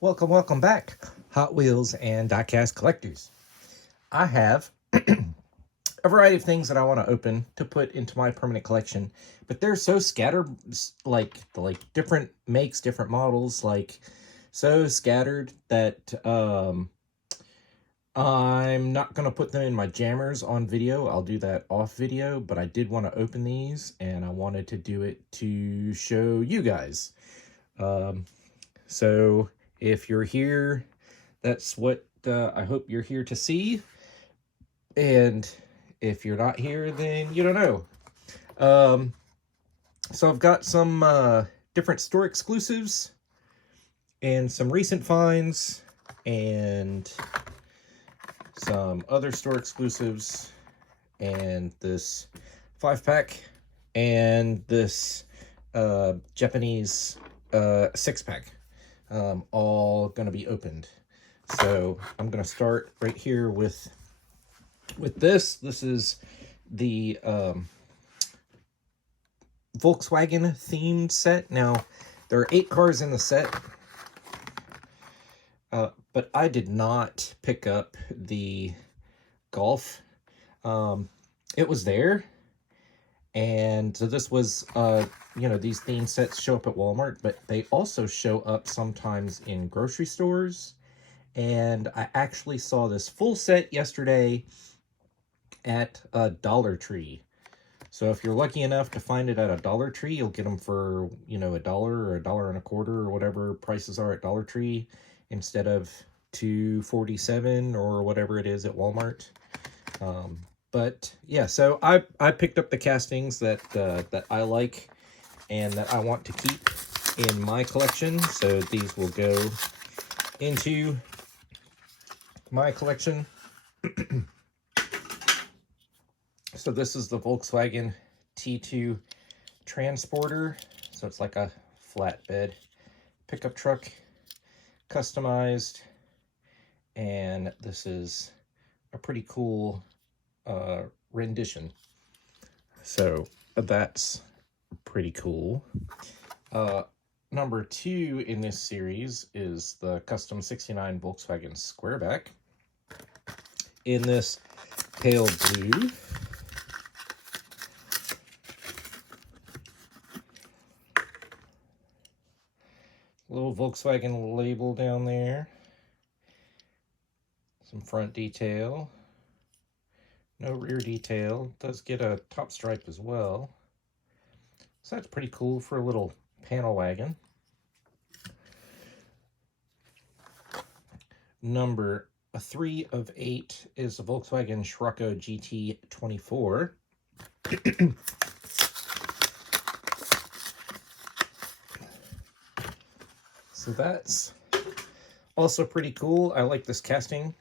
Welcome back, Hot Wheels and diecast collectors. I have a variety of things that I want to open to put into my permanent collection, but they're so scattered, like different makes, different models, like so scattered that I'm not gonna put them in my jammers on video. I'll do that off video, but I did want to open these, and I wanted to do it to show you guys. So if you're here, that's what I hope you're here to see. And if you're not here, then you don't know. So I've got some different store exclusives and some recent finds and some other store exclusives and this 5-pack and this Japanese 6-pack, all gonna be opened. So I'm gonna start right here with this. This is the Volkswagen themed set. Now there are 8 cars in the set, but I did not pick up the Golf. It was there, and so this was these theme sets show up at Walmart, but they also show up sometimes in grocery stores. And I actually saw this full set yesterday at a Dollar Tree. So if you're lucky enough to find it at a Dollar Tree, you'll get them for, $1 or $1.25 or whatever prices are at Dollar Tree, instead of $2.47 or whatever it is at Walmart. But yeah, so I picked up the castings that that I like and that I want to keep in my collection. So these will go into my collection. So this is the Volkswagen T2 Transporter. So it's like a flatbed pickup truck, customized. And this is a pretty cool rendition. So that's pretty cool. Number 2 in this series is the custom 69 Volkswagen Squareback in this pale blue. Little Volkswagen label down there. Some front detail. No rear detail. Does get a top stripe as well. So that's pretty cool for a little panel wagon. Number 3 of 8 is the Volkswagen Scirocco GT24. So that's also pretty cool. I like this casting.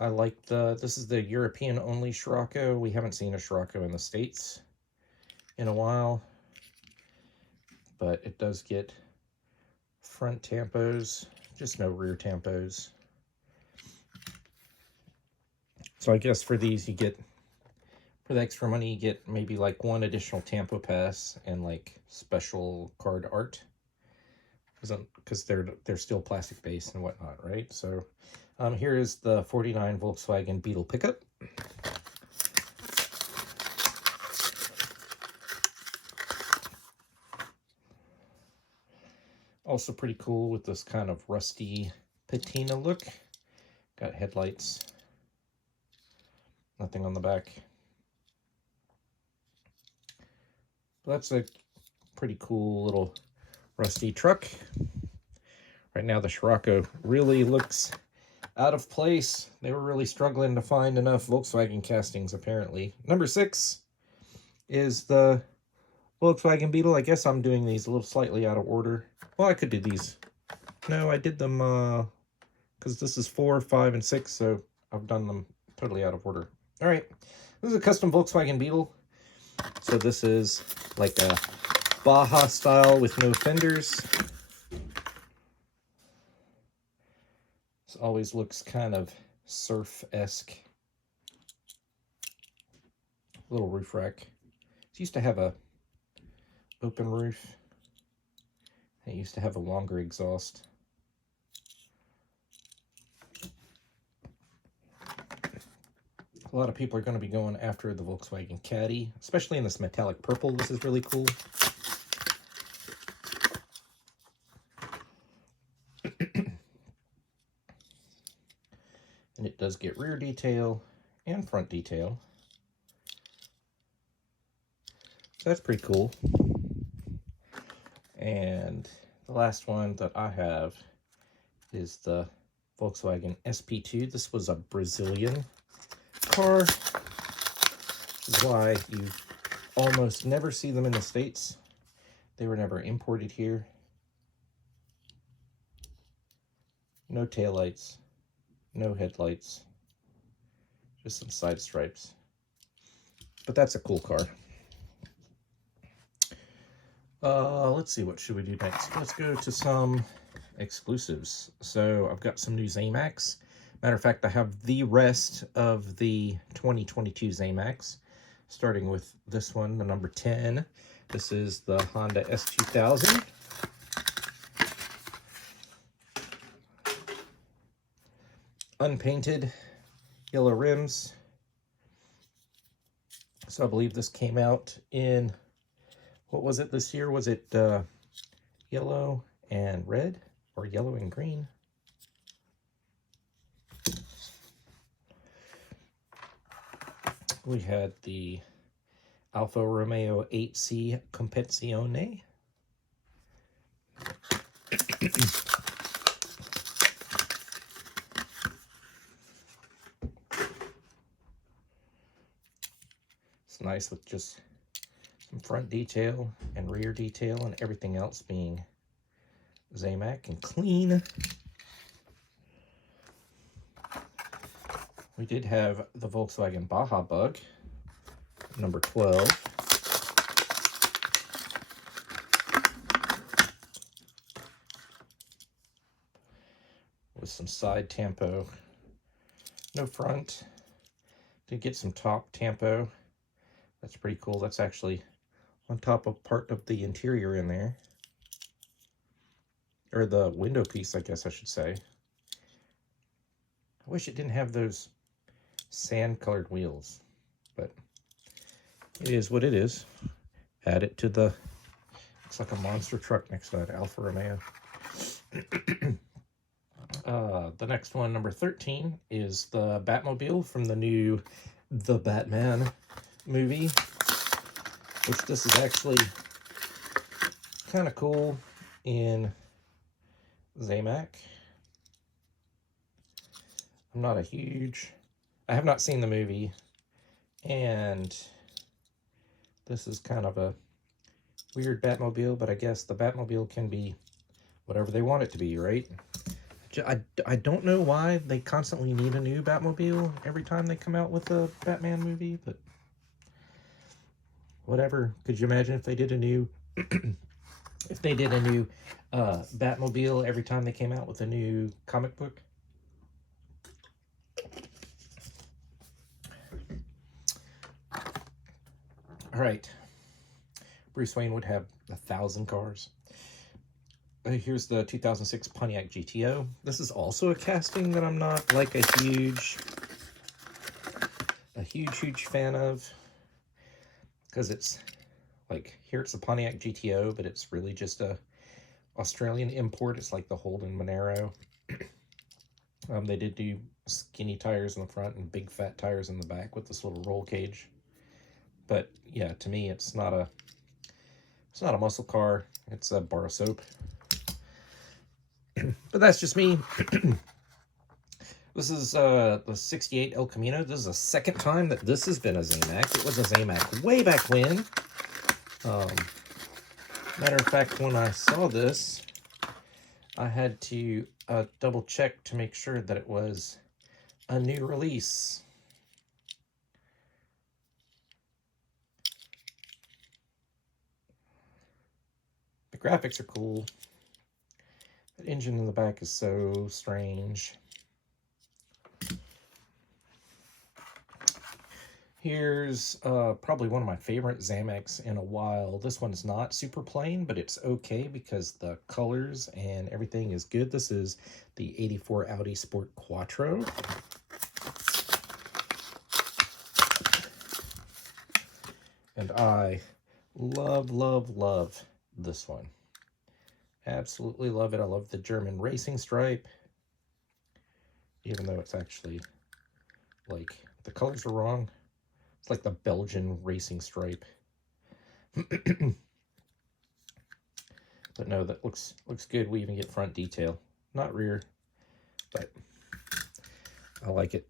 I like this is the European only Scirocco. We haven't seen a Scirocco in the States in a while, but it does get front tampos, just no rear tampos. So I guess for these, you get, for the extra money, you get maybe like 1 additional tampo pass and like special card art, because they're still plastic based and whatnot, right? So here is the 49 Volkswagen Beetle pickup. Also pretty cool with this kind of rusty patina look. Got headlights. Nothing on the back. But that's a pretty cool little rusty truck. Right now the Scirocco really looks out of place. They were really struggling to find enough Volkswagen castings, apparently. Number 6 is the Volkswagen Beetle. I guess I'm doing these a little slightly out of order. Well, I could do these. No, I did them because this is 4, 5, and 6, so I've done them totally out of order. All right, this is a custom Volkswagen Beetle. So this is like a Baja style with no fenders. This always looks kind of surf-esque. Little roof rack. It used to have a open roof. I It used to have a longer exhaust. A lot of people are going to be going after the Volkswagen Caddy, especially in this metallic purple. This is really cool. And it does get rear detail and front detail. So that's pretty cool. And the last one that I have is the Volkswagen SP2. This was a Brazilian car. This is why you almost never see them in the States. They were never imported here. No taillights, no headlights, just some side stripes. But that's a cool car. Let's see, what should we do next? Let's go to some exclusives. So I've got some new Zamacs. Matter of fact, I have the rest of the 2022 Zamacs, starting with this one, the number 10. This is the Honda S2000. Unpainted, yellow rims. So I believe this came out in, what was it this year? Was it yellow and red, or yellow and green? We had the Alfa Romeo 8C Competizione. It's nice with just some front detail and rear detail and everything else being Zamac and clean. We did have the Volkswagen Baja Bug, number 12. With some side tampo. No front. Did get some top tampo. That's pretty cool. That's actually on top of part of the interior in there. Or the window piece, I guess I should say. I wish it didn't have those sand-colored wheels, but it is what it is. Add it to the, looks like a monster truck next to that Alfa Romeo. The next one, number 13, is the Batmobile from the new The Batman movie, which this is actually kind of cool in Zamac. I'm not a huge, I have not seen the movie, and this is kind of a weird Batmobile, but I guess the Batmobile can be whatever they want it to be, right? I don't know why they constantly need a new Batmobile every time they come out with a Batman movie, but whatever. Could you imagine if they did a new Batmobile every time they came out with a new comic book? All right. Bruce Wayne would have 1,000 cars. Here's the 2006 Pontiac GTO. This is also a casting that I'm not like a huge fan of, because it's like, here it's a Pontiac GTO, but it's really just a Australian import. It's like the Holden Monero. They did do skinny tires in the front and big fat tires in the back with this little roll cage. But yeah, to me, it's not a muscle car. It's a bar of soap. But that's just me. This is the 68 El Camino. This is the second time that this has been a Zamac. It was a Zamac way back when. Matter of fact, when I saw this, I had to double check to make sure that it was a new release. The graphics are cool. The engine in the back is so strange. Here's probably one of my favorite Zamex in a while. This one's not super plain, but it's okay because the colors and everything is good. This is the 84 Audi Sport Quattro. And I love, love, love this one. Absolutely love it. I love the German racing stripe, even though it's actually, like, the colors are wrong. It's like the Belgian racing stripe. But no, that looks good. We even get front detail. Not rear, but I like it.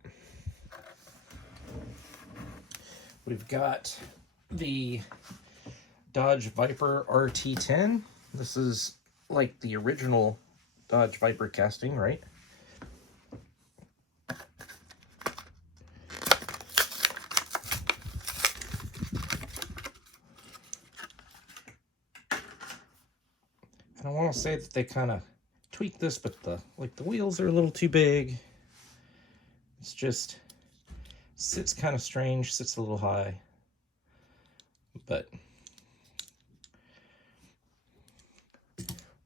We've got the Dodge Viper RT10. This is like the original Dodge Viper casting, right? And I want to say that they kind of tweaked this, but the wheels are a little too big. It's just sits kind of strange, sits a little high, but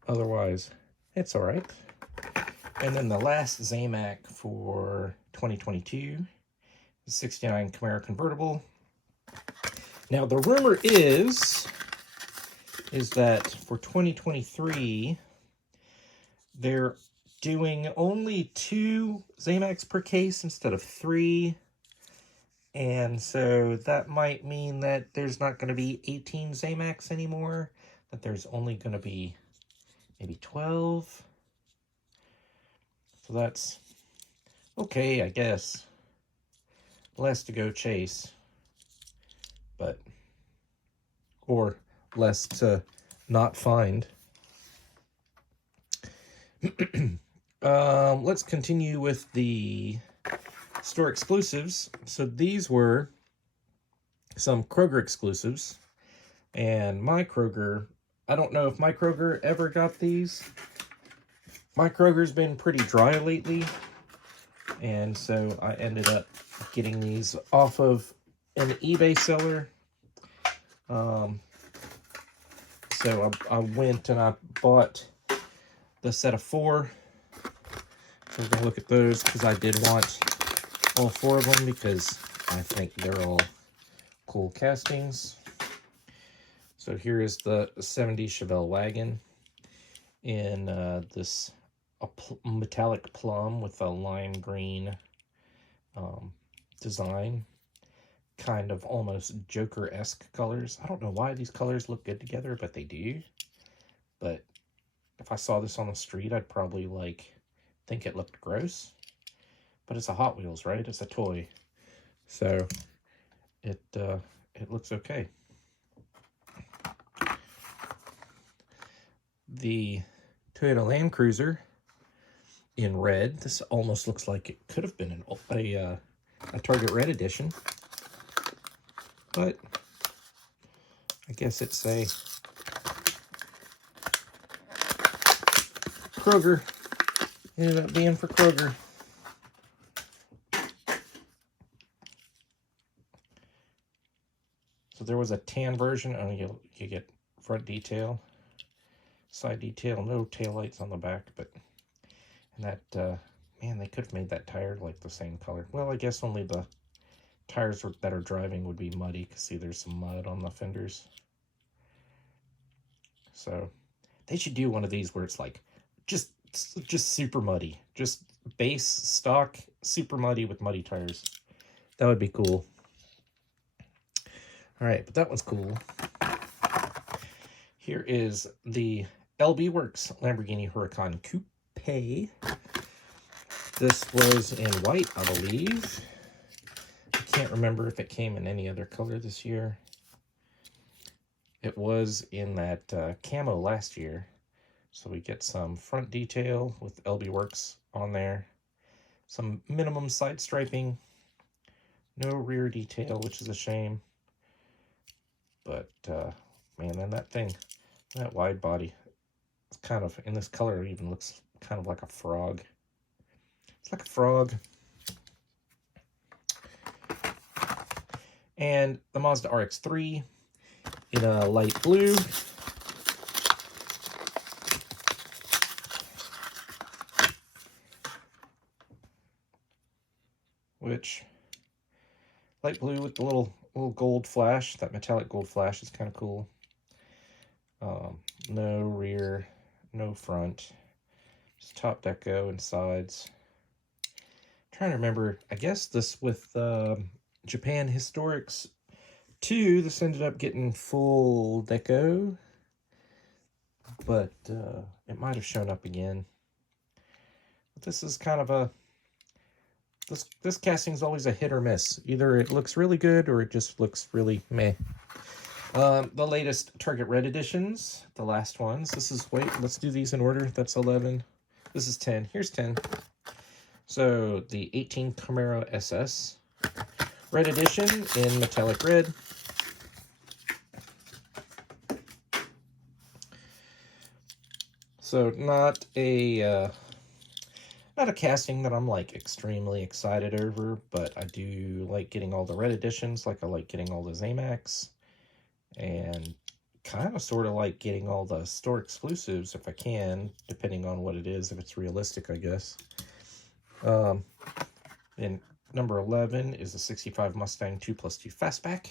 otherwise it's all right. And then the last Zamac for 2022, the 69 Camaro convertible. Now the rumor is that for 2023, they're doing only 2 Zamacs per case instead of 3. And so that might mean that there's not going to be 18 Zamacs anymore, that there's only going to be maybe 12. So that's okay, I guess. Less to go chase, but, or less to not find. Let's continue with the store exclusives. So these were some Kroger exclusives, and my Kroger, I don't know if my Kroger ever got these. My Kroger's been pretty dry lately, and so I ended up getting these off of an eBay seller. So I went and I bought the set of 4. So we're going to look at those because I did want all 4 of them because I think they're all cool castings. So here is the 70 Chevelle wagon in this metallic plum with a lime green design. Kind of almost Joker-esque colors. I don't know why these colors look good together, but they do. But if I saw this on the street, I'd probably think it looked gross. But it's a Hot Wheels, right? It's a toy. So it looks okay. The Toyota Land Cruiser in red. This almost looks like it could have been a Target Red edition. But I guess it's a Kroger. It ended up being for Kroger. So there was a tan version, and you get front detail, side detail, no taillights on the back, but and that man, they could have made that tire like the same color. Well, I guess only the tires that are driving would be muddy, because see there's some mud on the fenders. So they should do one of these where it's like just super muddy, just base stock super muddy with muddy tires. That would be cool. All right, but that was cool. Here is the LB Works Lamborghini Huracan Coupe. This was in white, I believe. Can't remember if it came in any other color this year. It was in that camo last year. So we get some front detail with LB Works on there. Some minimum side striping. No rear detail, which is a shame. But, man, then that thing, that wide body, it's kind of, in this color, it even looks kind of like a frog. It's like a frog. and the Mazda RX-3 in a light blue. Which, light blue with the little gold flash, that metallic gold flash is kind of cool. No rear, no front, just top deco and sides. I'm trying to remember, I guess this with Japan Historics 2, this ended up getting full deco, but it might have shown up again. But this is kind of a, this casting is always a hit or miss. Either it looks really good or it just looks really meh. The latest Target Red editions, the last ones. This is, wait, let's do these in order. That's 11. This is 10. Here's 10. So the 18 Camaro SS Red edition in metallic red. So not a casting that I'm like extremely excited over, but I do like getting all the red editions. Like I like getting all the Zamax, and kind of sort of like getting all the store exclusives if I can, depending on what it is, if it's realistic, I guess. And number 11 is the 65 Mustang 2+2 Fastback,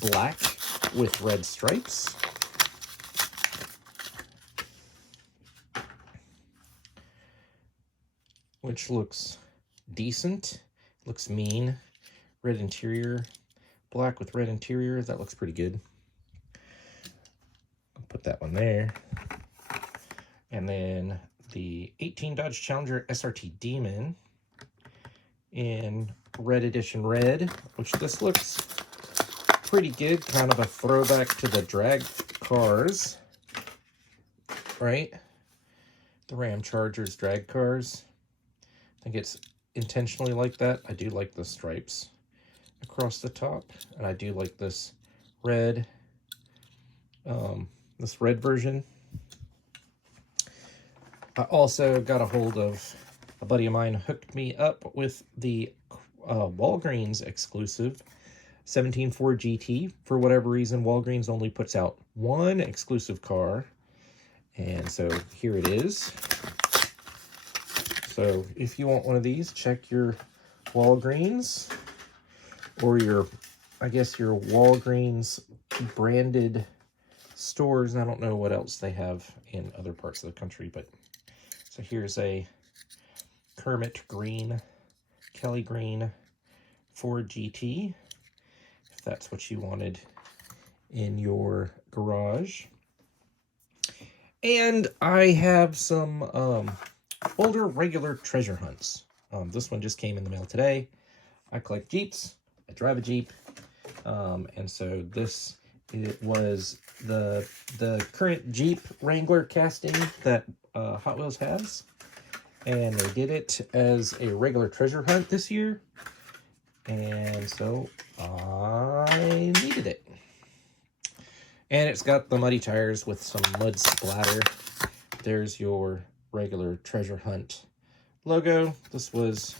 black with red stripes. Which looks decent, looks mean. Red interior, black with red interior, that looks pretty good. I'll put that one there. And then the 18 Dodge Challenger SRT Demon in red edition red, which this looks pretty good, kind of a throwback to the drag cars, right? The Ram Chargers drag cars. I think it's intentionally like that. I do like the stripes across the top, and I do like this red version. I also got a hold of, a buddy of mine hooked me up with the Walgreens exclusive 17 Ford GT. For whatever reason, Walgreens only puts out one exclusive car, and so here it is. So if you want one of these, check your Walgreens or your, I guess your Walgreens branded stores. I don't know what else they have in other parts of the country, but so here's a Kermit Green, Kelly Green Ford GT, if that's what you wanted in your garage. And I have some older regular treasure hunts. This one just came in the mail today. I collect Jeeps. I drive a Jeep. And so this, it was the current Jeep Wrangler casting that Hot Wheels has. And they did it as a regular treasure hunt this year. And so I needed it. And it's got the muddy tires with some mud splatter. There's your regular treasure hunt logo. This was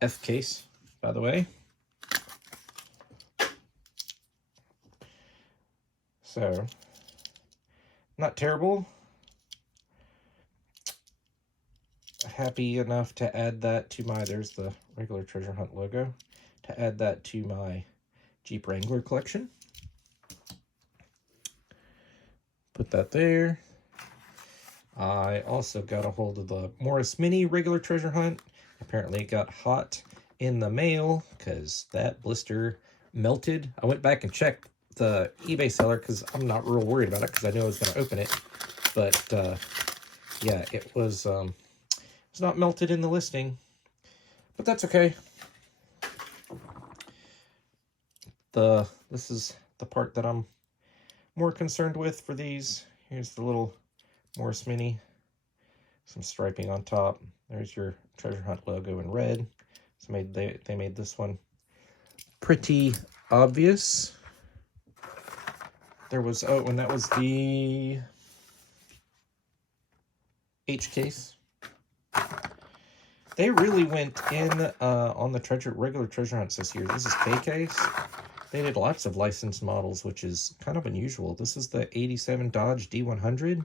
F case, by the way. So, not terrible. Happy enough to add that to my, there's the regular treasure hunt logo, to add that to my Jeep Wrangler collection. Put that there. I also got a hold of the Morris Mini regular treasure hunt. Apparently it got hot in the mail because that blister melted. I went back and checked the eBay seller because I'm not real worried about it because I knew I was going to open it. But yeah, it was not melted in the listing, but that's okay. This is the part that I'm more concerned with for these. Here's the little Morris Mini, some striping on top. There's your treasure hunt logo in red. So they made this one pretty obvious. There was, oh, and that was the H case. They really went in on the regular treasure hunts this year. This is K-Case. They did lots of licensed models, which is kind of unusual. This is the 87 Dodge D100,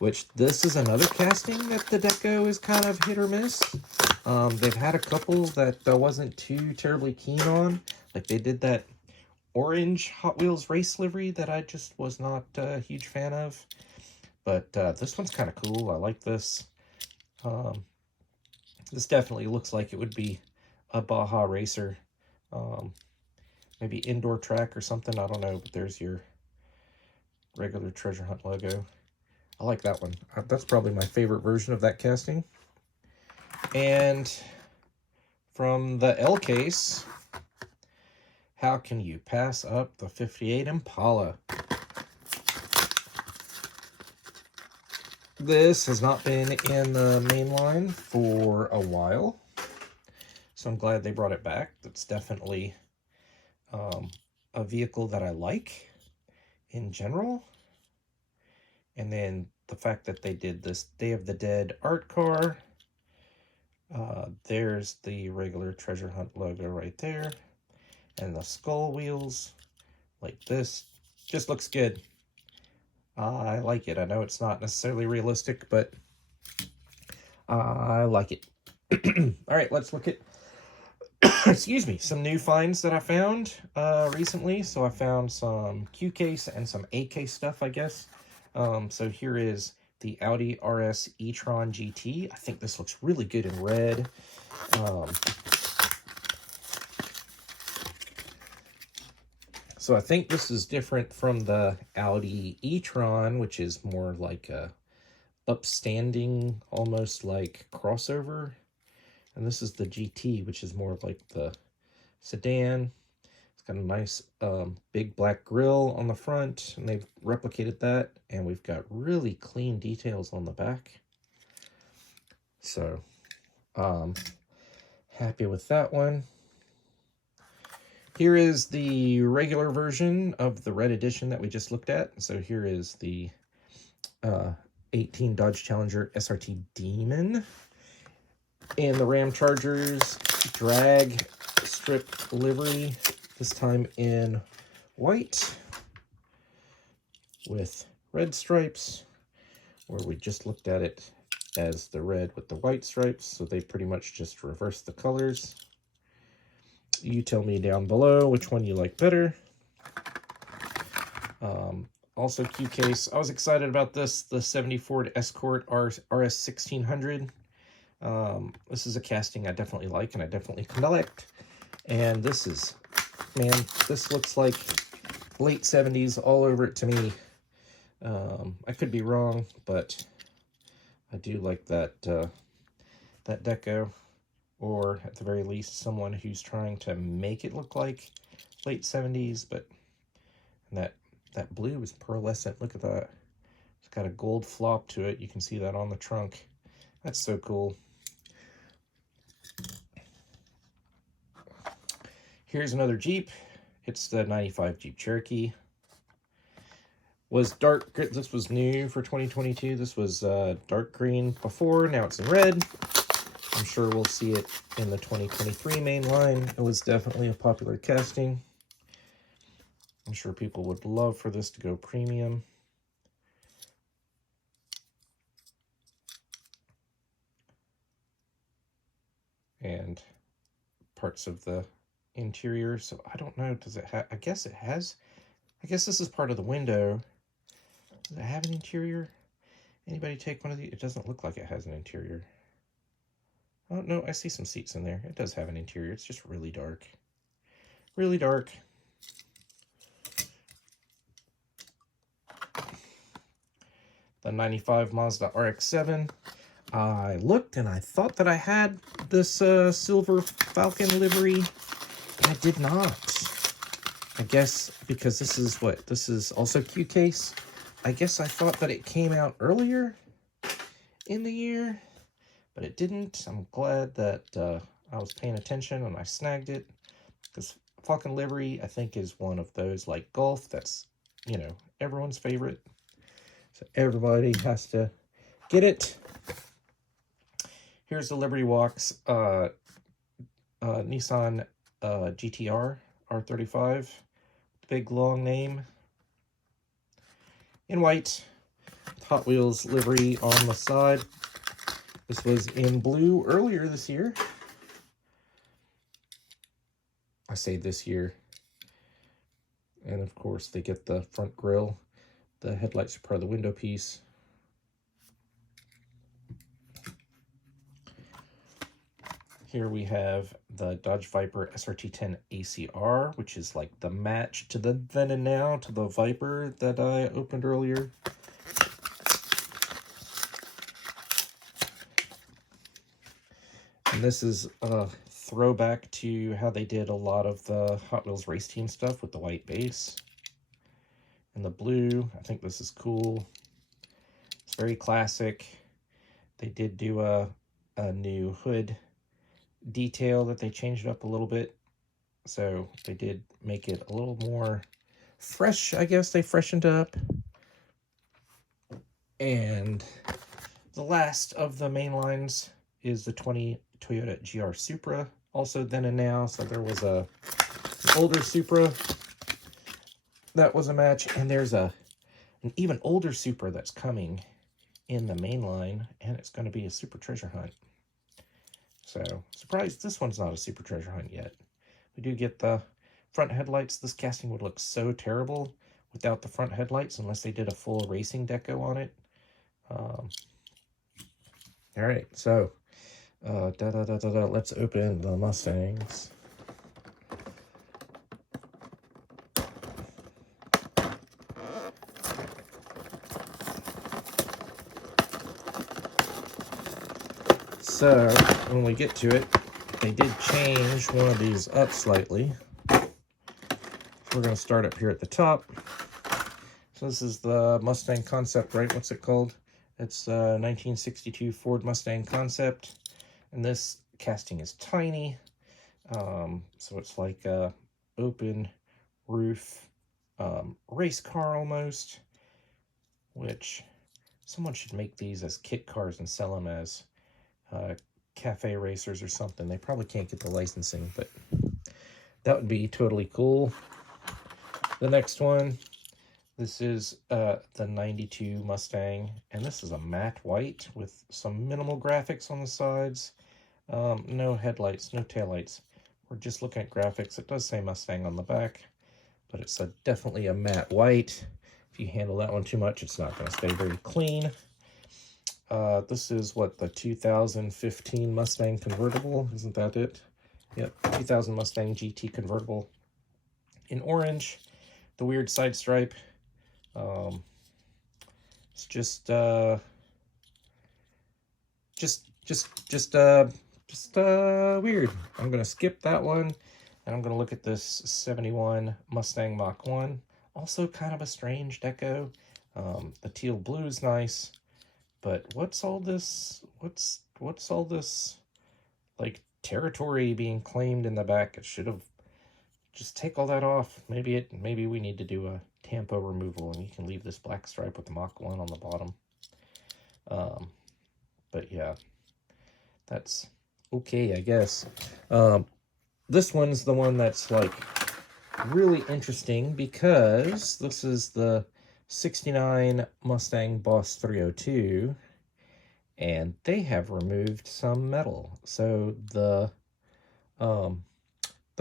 which this is another casting that the deco is kind of hit or miss. They've had a couple that I wasn't too terribly keen on. Like they did that orange Hot Wheels race livery that I just was not a huge fan of. But this one's kind of cool. I like this. This definitely looks like it would be a Baja Racer. Maybe indoor track or something. I don't know. But there's your regular treasure hunt logo. I like that one. That's probably my favorite version of that casting. And from the L case, how can you pass up the 58 Impala? This has not been in the main line for a while, so I'm glad they brought it back. That's definitely a vehicle that I like in general. And then the fact that they did this Day of the Dead art car. There's the regular treasure hunt logo right there. And the skull wheels like this. Just looks good. I like it. I know it's not necessarily realistic, but I like it. All right, let's look at, excuse me, some new finds that I found recently. So I found some Q case and some A case stuff, I guess. So here is the Audi RS e-tron GT. I think this looks really good in red. So I think this is different from the Audi e-tron, which is more like a upstanding, almost like crossover. And this is the GT, which is more like the sedan. It's got a nice big black grille on the front, and they've replicated that. And we've got really clean details on the back. So, happy with that one. Here is the regular version of the red edition that we just looked at. So here is the 18 Dodge Challenger SRT Demon in the Ram Chargers drag strip livery, this time in white with red stripes, where we just looked at it as the red with the white stripes. So they pretty much just reverse the colors. You tell me down below which one you like better. Also Q case. I was excited about this, the 70 Ford Escort RS 1600. This is a casting I definitely like and I definitely collect. And this is, man, this looks like late 70s all over it to me. I could be wrong, but I do like that that deco. Or at the very least, someone who's trying to make it look like late 70s, but and that blue is pearlescent. Look at that. It's got a gold flop to it. You can see that on the trunk. That's so cool. Here's another Jeep. It's the 95 Jeep Cherokee. Was dark, this was new for 2022. This was dark green before, now it's in red. I'm sure we'll see it in the 2023 main line. It was definitely a popular casting. I'm sure people would love for this to go premium. And parts of the interior. So I don't know, does it have, I guess it has, I guess this is part of the window. Does it have an interior? Anybody take one of these? It doesn't look like it has an interior. Oh, no, I see some seats in there. It does have an interior. It's just really dark. Really dark. The 95 Mazda RX-7. I looked and I thought that I had this silver Falcon livery. And I did not. I guess because this is what? This is also Q case. I guess I thought that it came out earlier in the year. But it didn't. I'm glad that I was paying attention and I snagged it. Because Falcon livery, I think, is one of those like Golf that's, you know, everyone's favorite. So everybody has to get it. Here's the Liberty Walks Nissan GTR R35. Big long name. In white. Hot Wheels livery on the side. This was in blue earlier this year. I say this year. And of course they get the front grille. The headlights are part of the window piece. Here we have the Dodge Viper SRT10 ACR, which is like the match to the then and now to the Viper that I opened earlier. And this is a throwback to how they did a lot of the Hot Wheels race team stuff with the white base and the blue. I think this is cool. It's very classic. They did do a new hood detail that they changed up a little bit. So they did make it a little more fresh, I guess. They freshened up. And the last of the main lines is the 20 Toyota GR Supra, also then and now. So there was an older Supra that was a match, and there's an even older Supra that's coming in the main line, and it's going to be a Super Treasure Hunt. So, surprised this one's not a Super Treasure Hunt yet. We do get the front headlights. This casting would look so terrible without the front headlights unless they did a full racing deco on it. All right, so let's open the Mustangs. So when we get to it, they did change one of these up slightly. So we're going to start up here at the top. So this is the Mustang Concept, right? What's it called? It's 1962 Ford Mustang Concept. And this casting is tiny. So it's like a open roof race car almost. Which someone should make these as kit cars and sell them as cafe racers or something. They probably can't get the licensing, but that would be totally cool. The next one, this is the 92 Mustang, and this is a matte white with some minimal graphics on the sides. No headlights, no taillights. We're just looking at graphics. It does say Mustang on the back, but it's definitely a matte white. If you handle that one too much, it's not going to stay very clean. This is what, the 2015 Mustang convertible, isn't that it? Yep, 2000 Mustang GT convertible in orange. The weird side stripe. It's just weird. I'm gonna skip that one, and I'm gonna look at this 71 Mustang Mach 1. Also kind of a strange deco. The teal blue is nice. But what's all this? What's all this like territory being claimed in the back? It should have just take all that off. Maybe we need to do a tampo removal, and you can leave this black stripe with the Mach 1 on the bottom. But yeah, that's okay, I guess. This one's the one that's like really interesting because this is the 69 Mustang Boss 302, and they have removed some metal. So the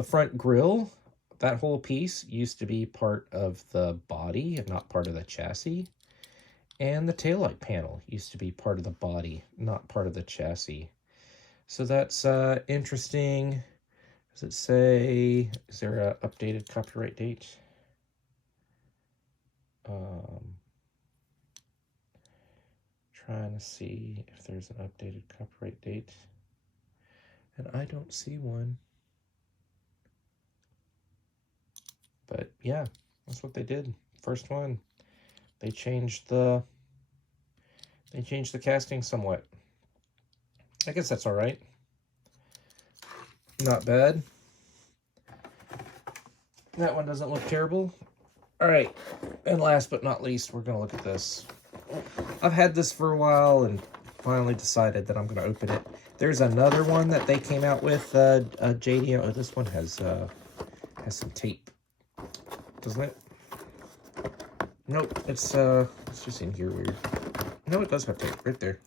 front grille, that whole piece used to be part of the body and not part of the chassis. And the taillight panel used to be part of the body, not part of the chassis. So that's interesting. Does it say, is there an updated copyright date? Trying to see if there's an updated copyright date, and I don't see one. But yeah, that's what they did. First one, they changed the casting somewhat. I guess that's all right. Not bad. That one doesn't look terrible. All right, and last but not least, we're gonna look at this. I've had this for a while, and finally decided that I'm going to open it. There's another one that they came out with, JD. Oh, this one has some tape, doesn't it? Nope, it's just in here weird. No, it does have tape right there.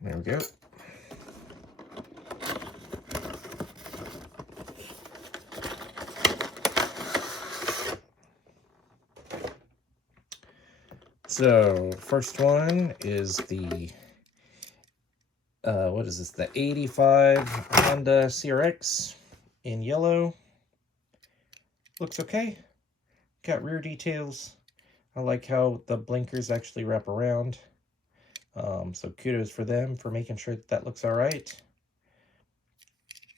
There we go. So, first one is the, what is this? The 85 Honda CRX in yellow. Looks okay. Got rear details. I like how the blinkers actually wrap around. So kudos for them for making sure that looks all right.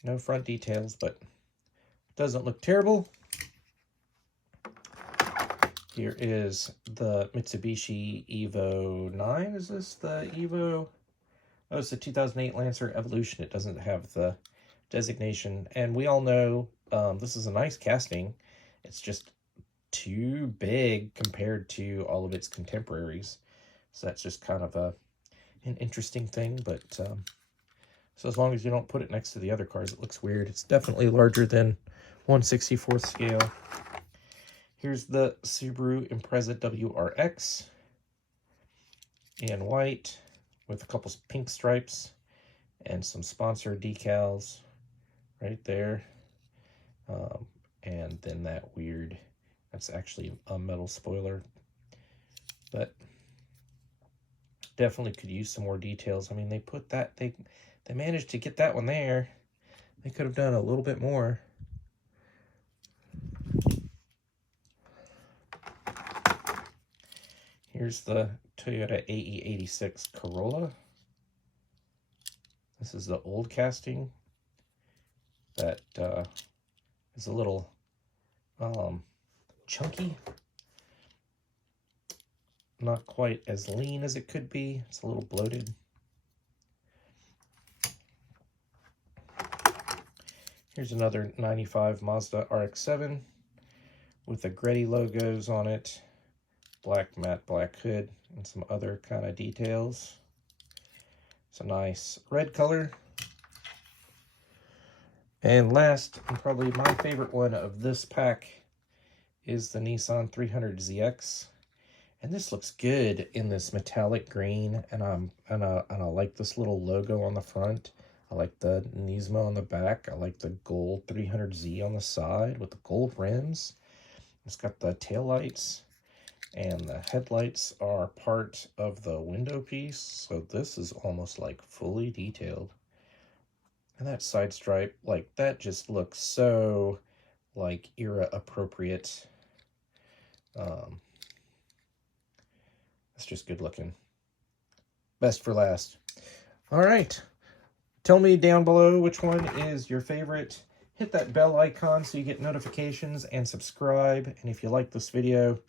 No front details, but doesn't look terrible. Here is the Mitsubishi Evo 9. Is this the Evo? Oh, it's the 2008 Lancer Evolution. It doesn't have the designation. And we all know this is a nice casting. It's just too big compared to all of its contemporaries. So that's just kind of an interesting thing. But so as long as you don't put it next to the other cars, it looks weird. It's definitely larger than 1/64th scale. Here's the Subaru Impreza WRX in white with a couple pink stripes and some sponsor decals right there. And then that weird, that's actually a metal spoiler, but definitely could use some more details. I mean, they put that, they managed to get that one there. They could have done a little bit more. Here's the Toyota AE86 Corolla. This is the old casting that is a little chunky. Not quite as lean as it could be. It's a little bloated. Here's another 95 Mazda RX-7 with the Greddy logos on it. Black matte black hood and some other kind of details. It's a nice red color. And last, and probably my favorite one of this pack, is the Nissan 300ZX. And this looks good in this metallic green, and I like this little logo on the front. I like the Nismo on the back. I like the gold 300Z on the side with the gold rims. It's got the taillights. And the headlights are part of the window piece, so this is almost like fully detailed. And that side stripe, like, that just looks so, like, era appropriate. It's just good looking. Best for last. All right. Tell me down below which one is your favorite. Hit that bell icon so you get notifications, and subscribe. And if you like this video,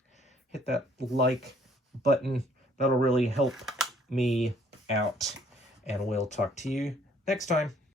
hit that like button. That'll really help me out. And we'll talk to you next time.